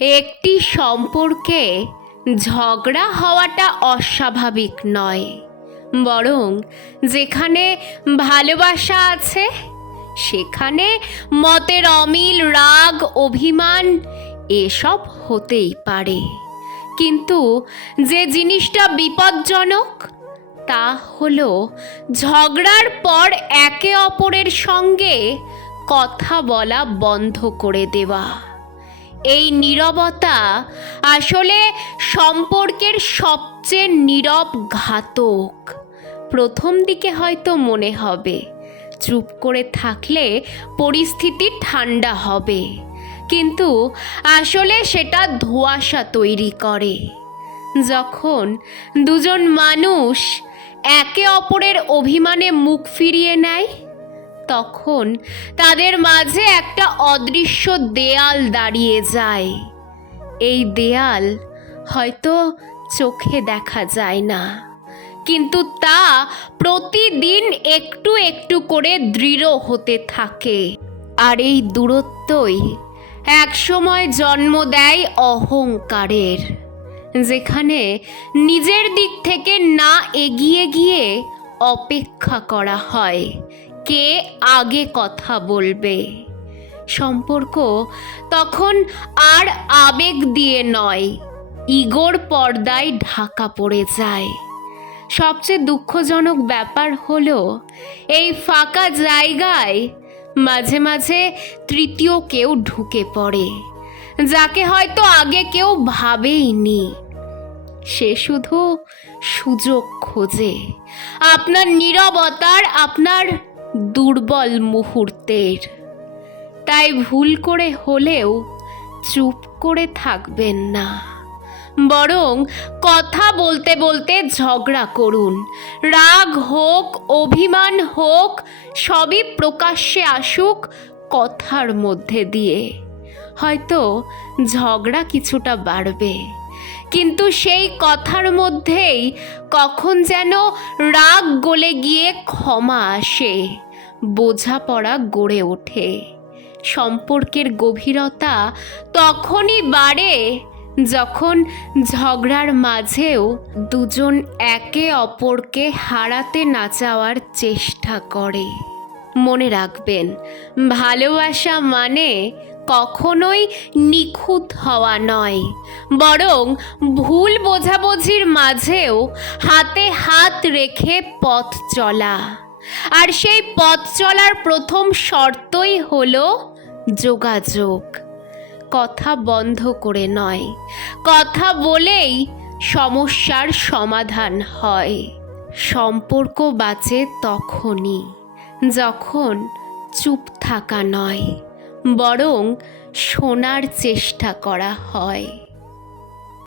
একটি সম্পর্কে ঝগড়া হওয়াটা অস্বাভাবিক নয়। বরং যেখানে ভালোবাসা আছে, সেখানে মতের অমিল, রাগ, অভিমান এসব হতেই পারে। কিন্তু যে জিনিসটা বিপজ্জনক, তা হলো ঝগড়ার পর একে অপরের সঙ্গে কথা বলা বন্ধ করে দেওয়া। এই নীরবতা আসলে সম্পর্কের সবচেয়ে নীরব ঘাতক। প্রথম দিকে হয়তো মনে হবে, চুপ করে থাকলে পরিস্থিতি ঠান্ডা হবে। কিন্তু আসলে সেটা ধোঁয়াশা তৈরি করে। যখন দুজন মানুষ একে অপরের অভিমানে মুখ ফিরিয়ে নেয় তখন তাদের মাঝে একটা অদৃশ্য দেয়াল দাঁড়িয়ে যায়। এই দেয়াল হয়তো চোখে দেখা যায় না, কিন্তু তা প্রতিদিন একটু একটু করে দৃঢ় হতে থাকে। আর এই দূরত্বই একসময় জন্ম দেয় অহংকারের, যেখানে নিজের দিক থেকে না এগিয়ে গিয়ে অপেক্ষা করা হয়। কে আগে কথা বলবে? সম্পর্ক তখন আর আবেগ দিয়ে নয়, ইগোর পর্দায় ঢাকা পড়ে যায়। সবচেয়ে দুঃখজনক ব্যাপার হলো, এই ফাঁকা জায়গায় মাঝে মাঝে তৃতীয় কেউ ঢুকে পড়ে, যাকে হয়তো আগে কেউ ভাবেইনি। সে শুধু সুযোগ খোঁজে। আপনার নীরবতার, আপনার দুর্বল মুহূর্তের। তাই ভুল করে হলেও চুপ করে থাকবেন না। বরং কথা বলতে বলতে ঝগড়া করুন। রাগ হোক, অভিমান হোক, সবই প্রকাশ্যে আসুক কথার মধ্যে দিয়ে। হয়তো ঝগড়া কিছুটা বাড়বে। কিন্তু সেই কথার মধ্যেই কখন যেন রাগ গলে গিয়ে ক্ষমা আসে, বোঝাপড়া গড়ে ওঠে। সম্পর্কের গভীরতা তখনই বাড়ে যখন ঝগড়ার মাঝেও দুজন একে অপরকে হারাতে না চাওয়ার চেষ্টা করে। মনে রাখবেন, ভালোবাসা মানে কখনোই নিখুঁত হওয়া নয়। বরং ভুল বোঝাবুঝির মাঝেও হাতে হাত রেখে পথ চলা। আর সেই পথ চলার প্রথম শর্তই হলো যোগাযোগ। কথা বন্ধ করে নয়। কথা বলেই সমস্যার সমাধান হয়। সম্পর্ক বাঁচে তখনই, যখন চুপ থাকা নয়। বরং শোনার চেষ্টা করা হয়।